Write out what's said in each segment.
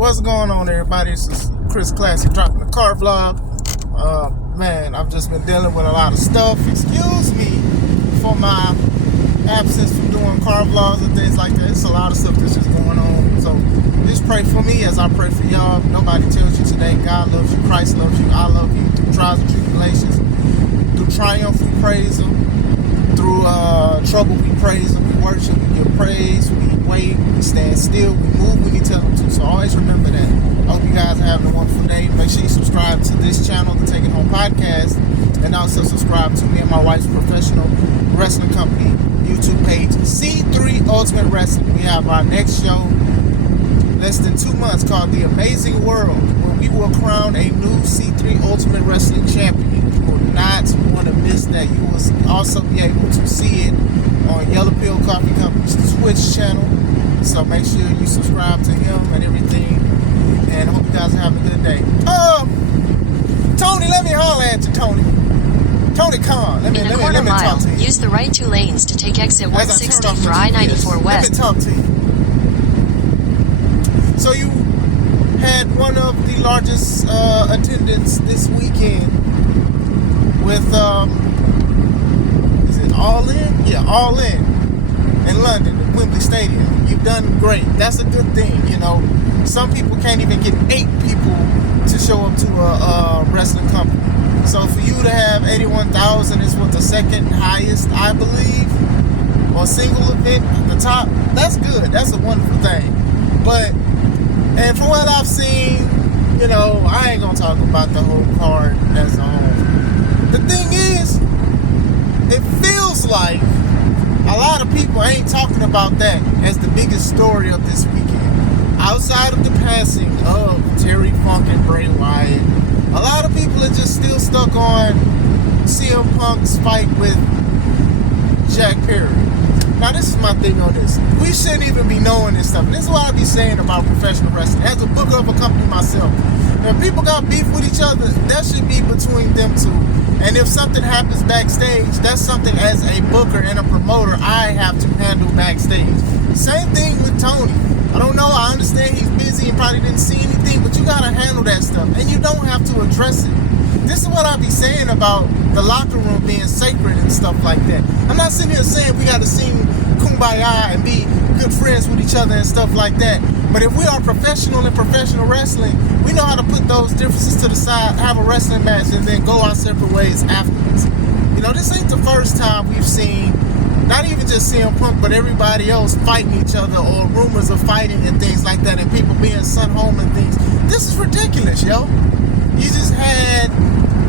What's going on, everybody? This is Chris Classic dropping the car vlog. Man, I've just been dealing with a lot of stuff. Excuse me for my absence from doing car vlogs and things like that. It's a lot of stuff that's just going on. So just pray for me as I pray for y'all. Nobody tells you today God loves you, Christ loves you, I love you. Through trials and tribulations, through triumph we praise Him, through trouble we praise Him, we worship, we give praise, we wait, we stand still, we move when you tell them to. So always remember that. I hope you guys are having a wonderful day. Make sure you subscribe to this channel, the Take It Home Podcast, and also subscribe to me and my wife's professional wrestling company YouTube page, C3 Ultimate Wrestling. We have our next show less than 2 months called The Amazing World, where we will crown a new C3 Ultimate Wrestling champion. You will not want to miss that. You will also be able to see it on Yellow Pill Coffee Company's Twitch channel. So make sure you subscribe to him and everything. And I hope you guys are having a good day. Tony, let me holler at you, Tony. Tony Khan, let me talk to you. Use the right 2 lanes to take exit 160 for I-94 West. Let me talk to you. So you had one of the largest attendance this weekend with, is it All In? Yeah, All in London, at Wembley Stadium. You've done great. That's a good thing, you know. Some people can't even get 8 people to show up to a wrestling company. So for you to have 81,000 is what the second highest, I believe, or single event at the top, that's good. That's a wonderful thing. But, and from what I've seen, you know, I ain't gonna talk about the whole card as a whole. The thing is, it feels like a lot of people ain't talking about that as the biggest story of this weekend. Outside of the passing of Terry Funk and Bray Wyatt, a lot of people are just still stuck on CM Punk's fight with Jack Perry. Now, this is my thing on this. We shouldn't even be knowing this stuff. This is what I be saying about professional wrestling. As a booker of a company myself, if people got beef with each other, that should be between them two. And if something happens backstage, that's something as a booker and a promoter I have to handle backstage. Same thing with Tony. I don't know, I understand he's busy and probably didn't see anything, but you gotta handle that stuff, and you don't have to address it. This is what I be saying about the locker room being sacred and stuff like that. I'm not sitting here saying we gotta sing Kumbaya and be good friends with each other and stuff like that. But if we are professional in professional wrestling, we know how to put those differences to the side, have a wrestling match, and then go our separate ways afterwards. You know, this ain't the first time we've seen not even just CM Punk, but everybody else fighting each other, or rumors of fighting and things like that, and people being sent home and things. This is ridiculous, yo. You just had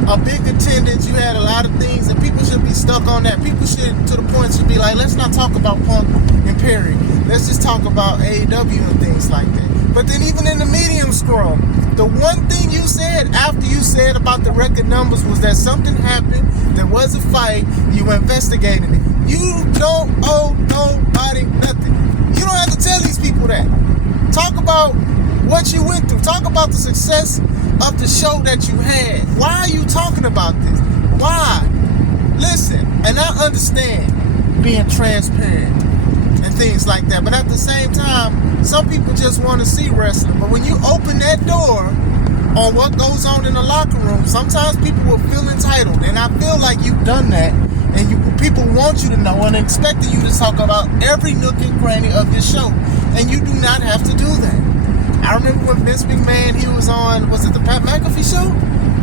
a big attendance, you had a lot of things, and people should be stuck on that. People should, to the point, should be like, let's not talk about Punk and Perry. Let's just talk about AEW and things like that. But then even in the medium scroll, the one thing you said after you said about the record numbers was that something happened, there was a fight, you investigated it. You don't owe nobody nothing. You don't have to tell these people that. Talk about what you went through. Talk about the success of the show that you had. Why are you talking about this? Why? Listen, and I understand being transparent and things like that, but at the same time, some people just want to see wrestling. But when you open that door on what goes on in the locker room, sometimes people will feel entitled, and I feel like you've done that. And people want you to know and expecting you to talk about every nook and cranny of this show. And you do not have to do that. I remember when Vince McMahon, he was on, was it the Pat McAfee show?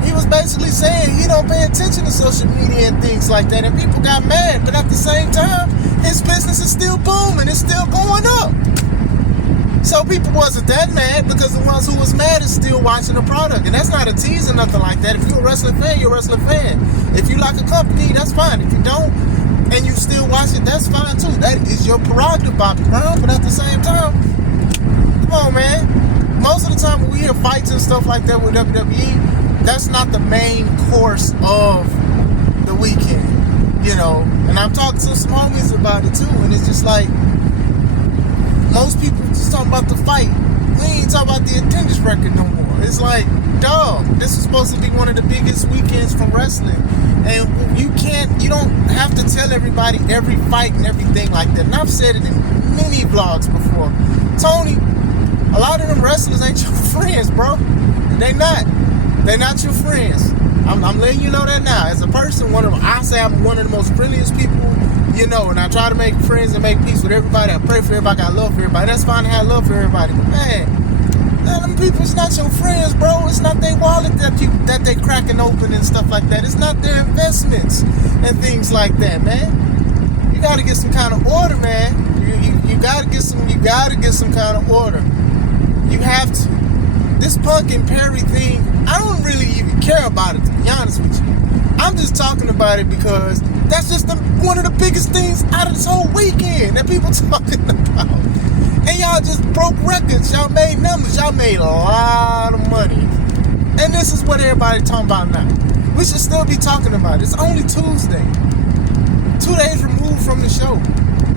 He was basically saying he don't pay attention to social media and things like that. And people got mad. But at the same time, his business is still booming. It's still going up. So people wasn't that mad, because the ones who was mad is still watching the product. And that's not a tease or nothing like that. If you're a wrestling fan, you're a wrestling fan. If you like a company, that's fine. If you don't, and you still watch it, that's fine too. That is your prerogative, Bobby Brown. But at the same time, come on, man. Most of the time when we hear fights and stuff like that with WWE, that's not the main course of the weekend, you know. And I've talked to some homies about it too, and it's just like, most people just talking about the fight. We ain't talking about the attendance record no more. It's like, dog, this is supposed to be one of the biggest weekends for wrestling. And you don't have to tell everybody every fight and everything like that. And I've said it in many vlogs before. Tony, a lot of them wrestlers ain't your friends, bro. They not. They're not your friends. I'm letting you know that now. As a person, I say I'm one of the most friendliest people you know, and I try to make friends and make peace with everybody. I pray for everybody. I love for everybody. That's fine to have love for everybody. But man, them people's not your friends, bro. It's not their wallet that they cracking open and stuff like that. It's not their investments and things like that, man. You gotta get some kind of order, man. You gotta get some kind of order. You have to. This Punk and Perry thing, I don't really even care about it, to be honest with you. I'm just talking about it because that's just one of the biggest things out of this whole weekend that people talking about. And y'all just broke records. Y'all made numbers. Y'all made a lot of money. And this is what everybody talking about now. We should still be talking about it. It's only Tuesday. 2 days removed from the show.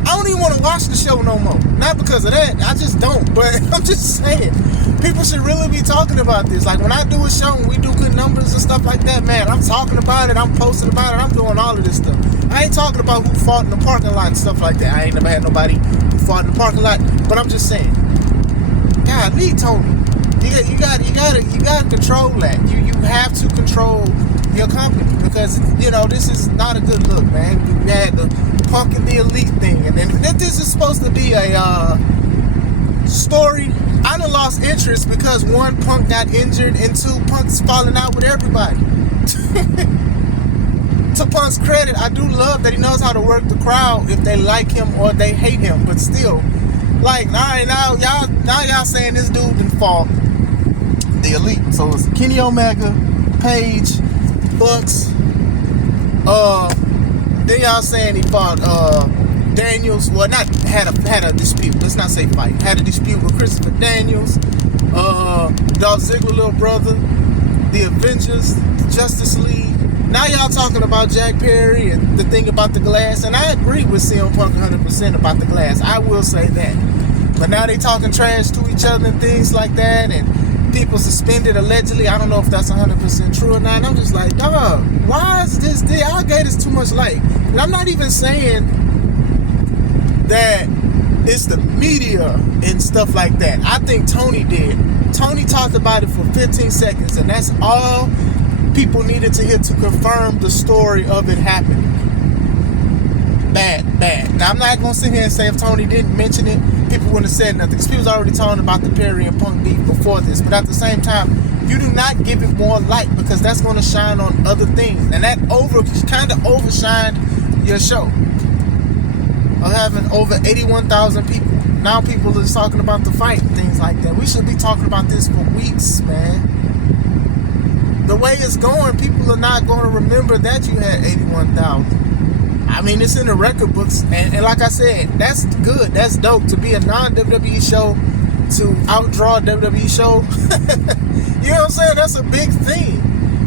I don't even want to watch the show no more. Not because of that. I just don't. But I'm just saying, people should really be talking about this. Like when I do a show and we do good numbers and stuff like that, man, I'm talking about it. I'm posting about it. I'm doing all of this stuff. I ain't talking about who fought in the parking lot and stuff like that. I ain't never had nobody who fought in the parking lot. But I'm just saying, God, Lee told me, you got to control that. You have to control your company because this is not a good look, man. You had the Punk and the Elite thing, and then this is supposed to be a story. I done lost interest because one, Punk got injured, and two, Punk's falling out with everybody. To Punk's credit, I do love that he knows how to work the crowd if they like him or they hate him, but still, like, all right, now y'all saying this dude done fought the Elite. So it's Kenny Omega, Page, Bucks, then y'all saying he fought Daniels. Well, not had a dispute. Let's not say fight. Had a dispute with Christopher Daniels, Dolph Ziggler, little brother, the Avengers, the Justice League. Now y'all talking about Jack Perry and the thing about the glass, and I agree with CM Punk 100% about the glass. I will say that. But now they talking trash to each other and things like that, and people suspended allegedly. I don't know if that's 100% true or not. And I'm just like, dog, why is this? Y'all gave us too much light. And I'm not even saying that it's the media and stuff like that. I think Tony did. Tony talked about it for 15 seconds, and that's all people needed to hear to confirm the story of it happening. Bad. Now, I'm not going to sit here and say if Tony didn't mention it, people wouldn't have said nothing. Because people was already talking about the Perry and Punk beef before this. But at the same time, you do not give it more light because that's going to shine on other things. And that kind of overshined your show. Of having over 81,000 people. Now people are talking about the fight and things like that. We should be talking about this for weeks, man. The way it's going, people are not going to remember that you had 81,000. I mean, it's in the record books, and like I said, that's good, that's dope to be a non-WWE show to outdraw a WWE show. You know what I'm saying? That's a big thing.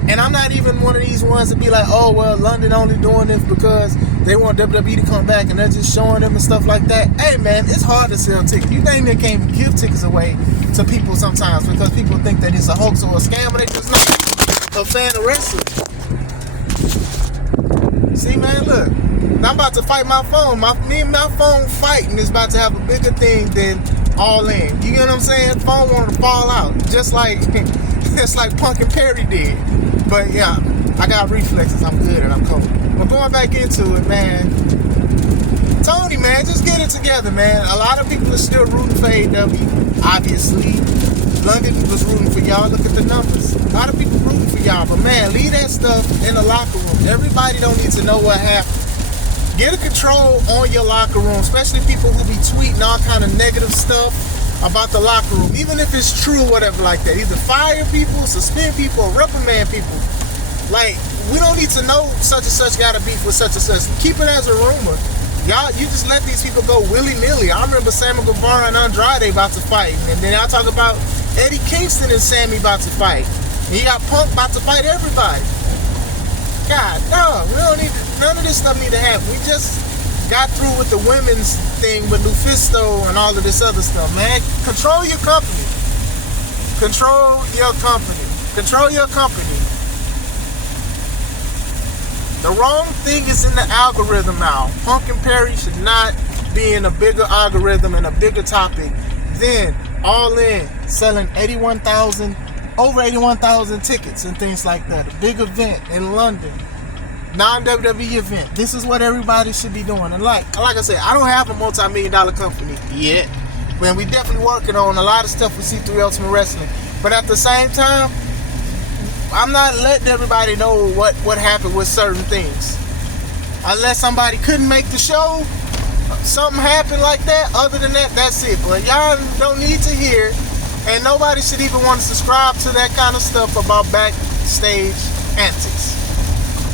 And I'm not even one of these ones to be like, oh, well, London only doing this because they want WWE to come back and they're just showing them and stuff like that. Hey, man, it's hard to sell tickets. You think they can't give tickets away to people sometimes because people think that it's a hoax or a scam, but they just not a fan of wrestling. See, man, look. I'm about to fight my phone. Me and my phone fighting is about to have a bigger thing than All In. You get what I'm saying? Phone wanted to fall out. Just like Punk and Perry did. But yeah, I got reflexes. I'm good and I'm cool. But going back into it, man. Tony, man, just get it together, man. A lot of people are still rooting for AEW, obviously. London was rooting for y'all. Look at the numbers. A lot of people rooting for y'all. But man, leave that stuff in the locker room. Everybody don't need to know what happened. Get a control on your locker room, especially people who be tweeting all kind of negative stuff about the locker room, even if it's true or whatever like that. Either fire people, suspend people, or reprimand people. Like, we don't need to know such and such got a beef with such and such. Keep it as a rumor. Y'all, you just let these people go willy-nilly. I remember Sammy Guevara and Andrade about to fight. And then y'all talk about Eddie Kingston and Sammy about to fight. And you got Punk about to fight everybody. God, no, we don't need, none of this stuff need to happen. We just got through with the women's thing with Lufisto and all of this other stuff, man. Control your company. Control your company. Control your company. The wrong thing is in the algorithm now. Punk and Perry should not be in a bigger algorithm and a bigger topic than All In, selling over 81,000 tickets and things like that. A big event in London, non-WWE event. This is what everybody should be doing. And like I said, I don't have a multi-million-dollar company yet, but we definitely working on a lot of stuff with C3 Ultimate Wrestling. But at the same time, I'm not letting everybody know what happened with certain things. Unless somebody couldn't make the show, something happened like that. Other than that, that's it. But y'all don't need to hear, and nobody should even want to subscribe to that kind of stuff about backstage antics.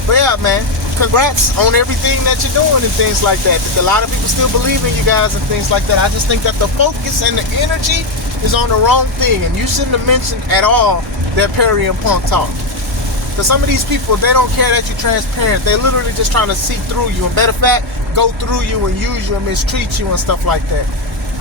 But yeah, man, congrats on everything that you're doing and things like that. A lot of people still believe in you guys and things like that. I just think that the focus and the energy is on the wrong thing, and you shouldn't have mentioned at all that Perry and Punk talk. Because some of these people, they don't care that you're transparent. They're literally just trying to see through you. And better fact, go through you and use you and mistreat you and stuff like that.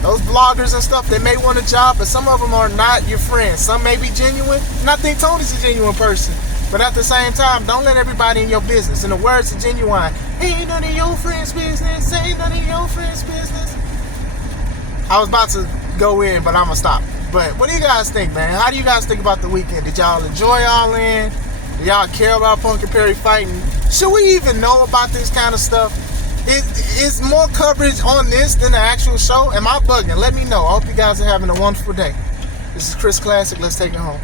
Those bloggers and stuff, they may want a job, but some of them are not your friends. Some may be genuine, and I think Tony's a genuine person. But at the same time, don't let everybody in your business. In the words of Genuine, ain't none of your friends' business, ain't none of your friends' business. I was about to go in, but I'm going to stop. But what do you guys think, man? How do you guys think about the weekend? Did y'all enjoy All In? Do y'all care about Punk and Perry fighting? Should we even know about this kind of stuff? Is more coverage on this than the actual show? Am I bugging? Let me know. I hope you guys are having a wonderful day. This is Chris Classic. Let's take it home.